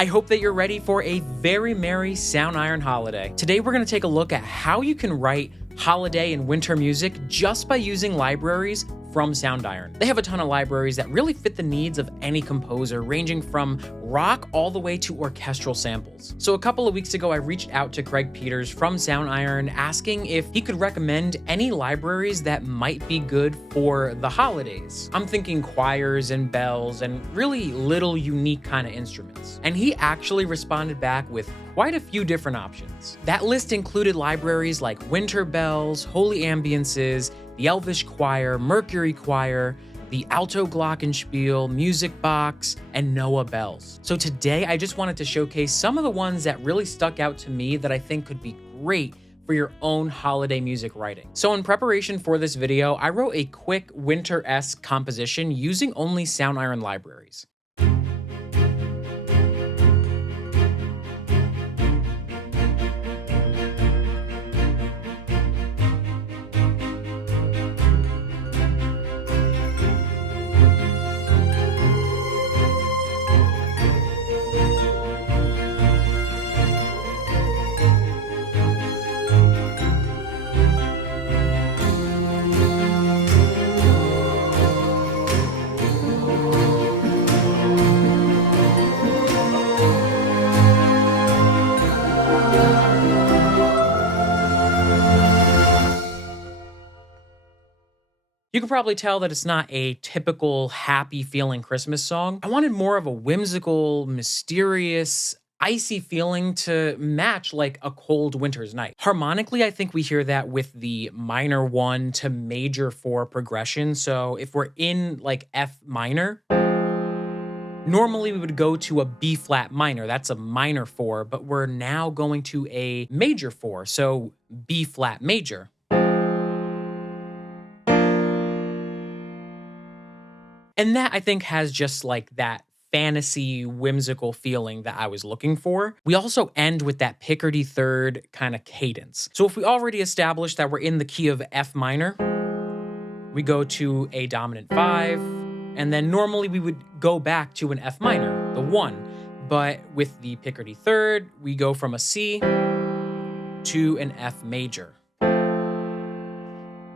I hope that you're ready for a very merry Soundiron holiday. Today we're going to take a look at how you can write holiday and winter music just by using libraries from Soundiron. They have a ton of libraries that really fit the needs of any composer, ranging from rock all the way to orchestral samples. So a couple of weeks ago, I reached out to Craig Peters from Soundiron asking if he could recommend any libraries that might be good for the holidays. I'm thinking choirs and bells and really little unique kind of instruments. And he actually responded back with quite a few different options. That list included libraries like Winter Bells, Holy Ambiances, the Elvish Choir, Mercury Choir, the Alto Glockenspiel, Music Box, and Noah Bells. So today I just wanted to showcase some of the ones that really stuck out to me that I think could be great for your own holiday music writing. So in preparation for this video, I wrote a quick winter-esque composition using only Soundiron libraries. You can probably tell that it's not a typical happy feeling Christmas song. I wanted more of a whimsical, mysterious, icy feeling to match like a cold winter's night. Harmonically, I think we hear that with the minor 1 to major 4 progression. So if we're in like F minor, normally we would go to a B flat minor. That's a minor 4, but we're now going to a major 4. So B flat major. And that, I think, has just like that fantasy, whimsical feeling that I was looking for. We also end with that Picardy third kind of cadence. So if we already established that we're in the key of F minor, we go to a dominant 5, and then normally we would go back to an F minor, the 1. But with the Picardy third, we go from a C to an F major.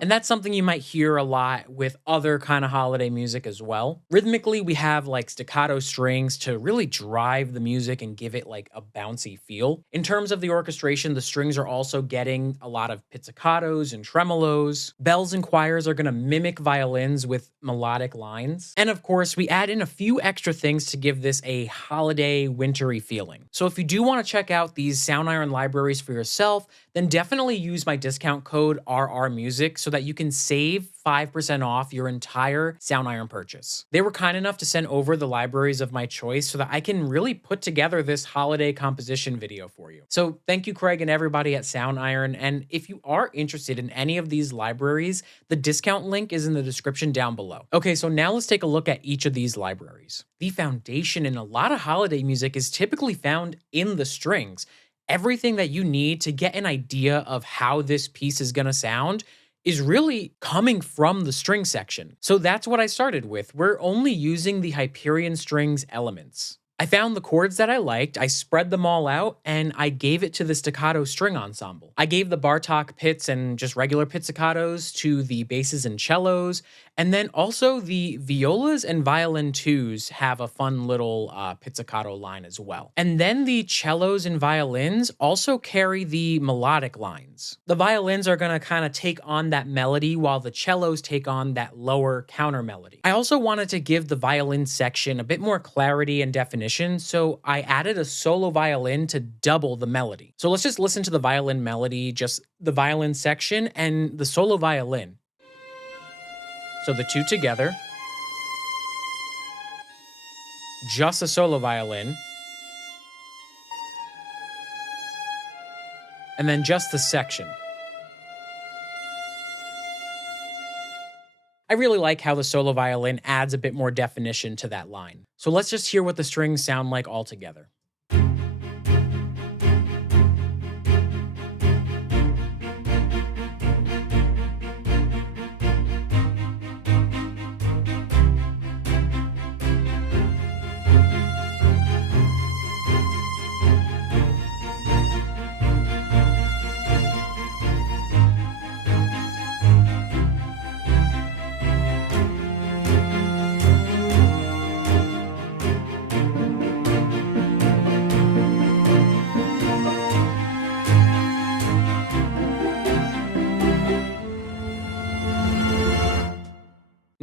And that's something you might hear a lot with other kind of holiday music as well. Rhythmically, we have like staccato strings to really drive the music and give it like a bouncy feel. In terms of the orchestration, the strings are also getting a lot of pizzicatos and tremolos. Bells and choirs are going to mimic violins with melodic lines. And of course, we add in a few extra things to give this a holiday, wintry feeling. So if you do want to check out these Soundiron libraries for yourself, then definitely use my discount code RRMusic so that you can save 5% off your entire Soundiron purchase. They were kind enough to send over the libraries of my choice so that I can really put together this holiday composition video for you. So thank you, Craig, and everybody at Soundiron. And if you are interested in any of these libraries, the discount link is in the description down below. Okay, so now let's take a look at each of these libraries. The foundation in a lot of holiday music is typically found in the strings. Everything that you need to get an idea of how this piece is going to sound is really coming from the string section. So that's what I started with. We're only using the Hyperion strings elements. I found the chords that I liked, I spread them all out, and I gave it to the staccato string ensemble. I gave the Bartok pizz and just regular pizzicatos to the basses and cellos, and then also the violas and violin 2s have a fun little pizzicato line as well. And then the cellos and violins also carry the melodic lines. The violins are gonna kind of take on that melody while the cellos take on that lower counter melody. I also wanted to give the violin section a bit more clarity and definition, so I added a solo violin to double the melody. So let's just listen to the violin melody, just the violin section and the solo violin. So the two together, just a solo violin, and then just the section. I really like how the solo violin adds a bit more definition to that line. So let's just hear what the strings sound like all together.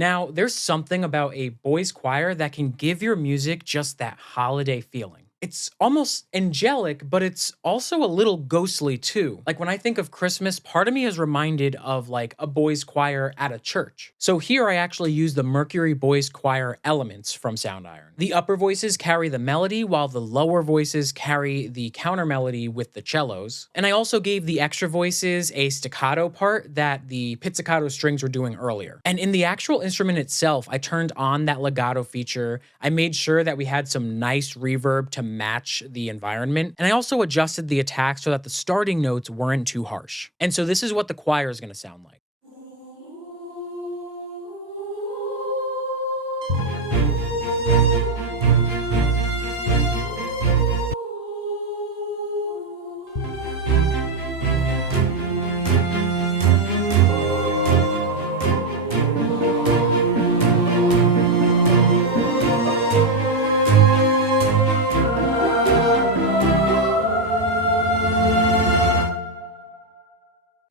Now, there's something about a boys' choir that can give your music just that holiday feeling. It's almost angelic, but it's also a little ghostly too. Like when I think of Christmas, part of me is reminded of like a boys' choir at a church. So here I actually use the Mercury Boys Choir elements from Soundiron. The upper voices carry the melody, while the lower voices carry the counter melody with the cellos. And I also gave the extra voices a staccato part that the pizzicato strings were doing earlier. And in the actual instrument itself, I turned on that legato feature. I made sure that we had some nice reverb to match the environment. And I also adjusted the attack so that the starting notes weren't too harsh. And so this is what the choir is going to sound like.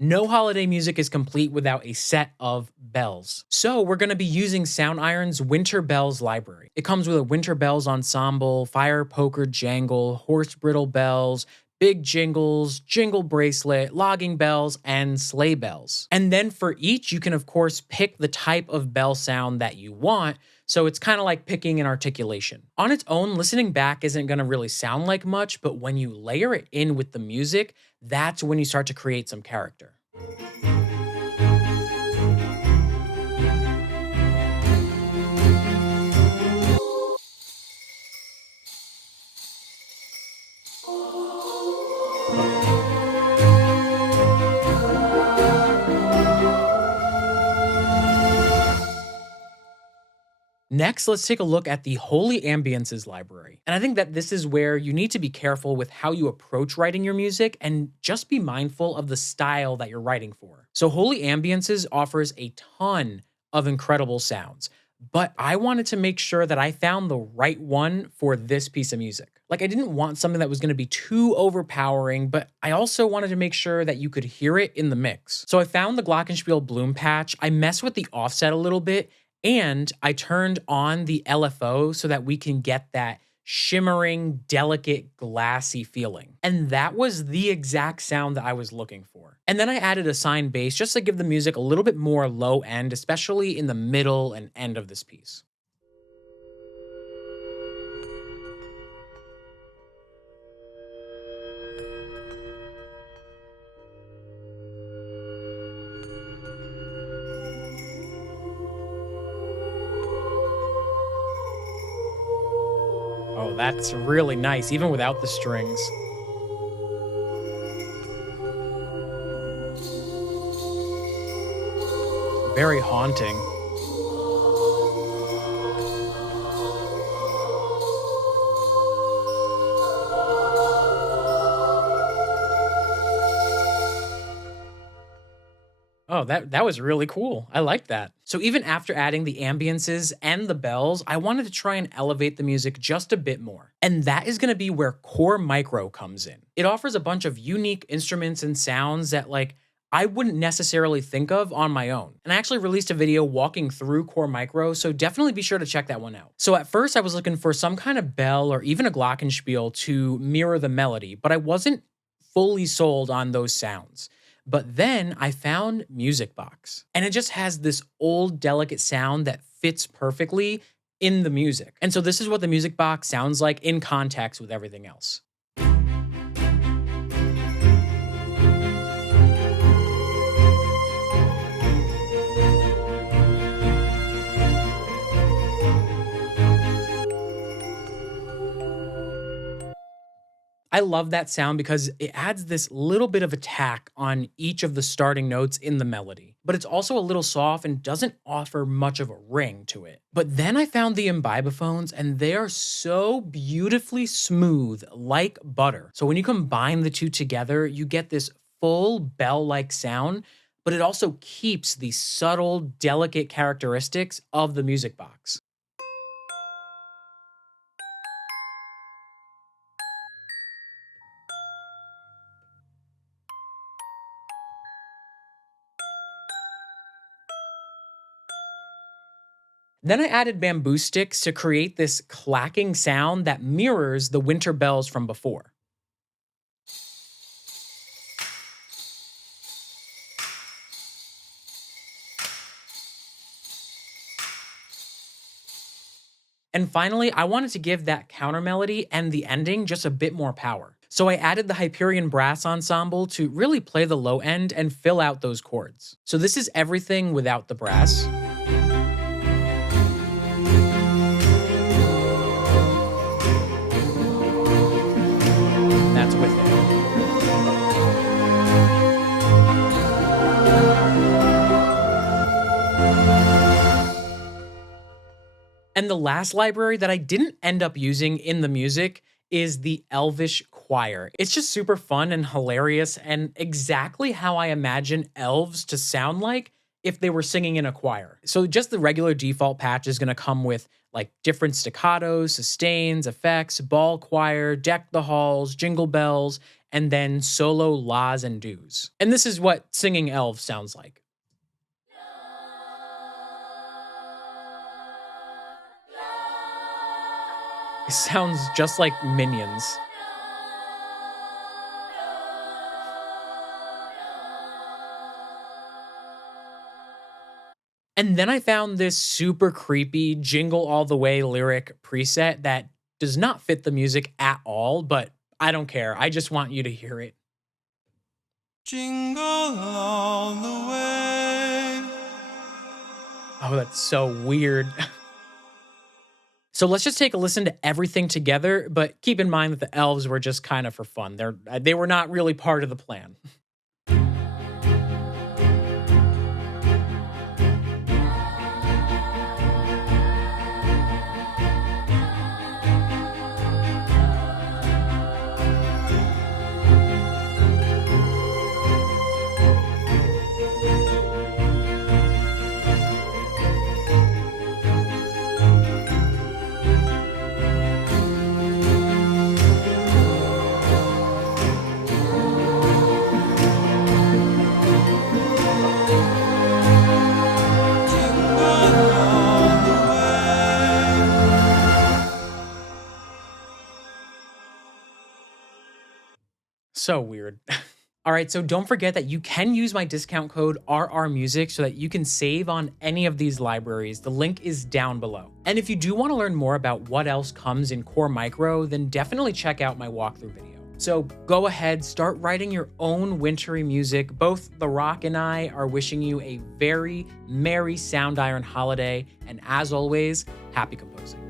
No holiday music is complete without a set of bells. So we're going to be using Soundiron's Winter Bells library. It comes with a Winter Bells ensemble, fire poker jangle, horse brittle bells, big jingles, jingle bracelet, logging bells, and sleigh bells. And then for each, you can of course pick the type of bell sound that you want. So it's kind of like picking an articulation. On its own, listening back isn't going to really sound like much, but when you layer it in with the music, that's when you start to create some character. Next, let's take a look at the Holy Ambiances library. And I think that this is where you need to be careful with how you approach writing your music and just be mindful of the style that you're writing for. So, Holy Ambiances offers a ton of incredible sounds, but I wanted to make sure that I found the right one for this piece of music. Like, I didn't want something that was going to be too overpowering, but I also wanted to make sure that you could hear it in the mix. So, I found the Glockenspiel Bloom patch. I messed with the offset a little bit and I turned on the LFO so that we can get that shimmering, delicate, glassy feeling. And that was the exact sound that I was looking for. And then I added a sine bass just to give the music a little bit more low end, especially in the middle and end of this piece. Oh, that's really nice, even without the strings. Very haunting. Oh, that was really cool. I like that. So even after adding the ambiances and the bells, I wanted to try and elevate the music just a bit more. And that is going to be where Core Micro comes in. It offers a bunch of unique instruments and sounds that like I wouldn't necessarily think of on my own. And I actually released a video walking through Core Micro, so definitely be sure to check that one out. So at first I was looking for some kind of bell or even a glockenspiel to mirror the melody, but I wasn't fully sold on those sounds. But then I found Music Box, and it just has this old, delicate sound that fits perfectly in the music. And so this is what the Music Box sounds like in context with everything else. I love that sound because it adds this little bit of attack on each of the starting notes in the melody, but it's also a little soft and doesn't offer much of a ring to it. But then I found the imbibophones and they are so beautifully smooth like butter. So when you combine the two together, you get this full bell-like sound, but it also keeps the subtle, delicate characteristics of the music box. Then I added bamboo sticks to create this clacking sound that mirrors the winter bells from before. And finally, I wanted to give that counter melody and the ending just a bit more power. So I added the Hyperion Brass Ensemble to really play the low end and fill out those chords. So this is everything without the brass. That's with it. And the last library that I didn't end up using in the music is the Elvish Choir. It's just super fun and hilarious and exactly how I imagine elves to sound like if they were singing in a choir. So just the regular default patch is gonna come with like different staccatos, sustains, effects, ball choir, deck the halls, jingle bells, and then solo las and do's. And this is what singing elves sounds like. It sounds just like Minions. And then I found this super creepy Jingle All the Way lyric preset that does not fit the music at all, but I don't care. I just want you to hear it. Jingle all the way. Oh, that's so weird. So let's just take a listen to everything together, but keep in mind that the elves were just kind of for fun. They were not really part of the plan. Jingle all the way. So weird. All right, so don't forget that you can use my discount code RRMusic so that you can save on any of these libraries. The link is down below. And if you do want to learn more about what else comes in Core Micro, then definitely check out my walkthrough video. So go ahead, start writing your own wintry music. Both The Rock and I are wishing you a very merry Soundiron holiday. And as always, happy composing.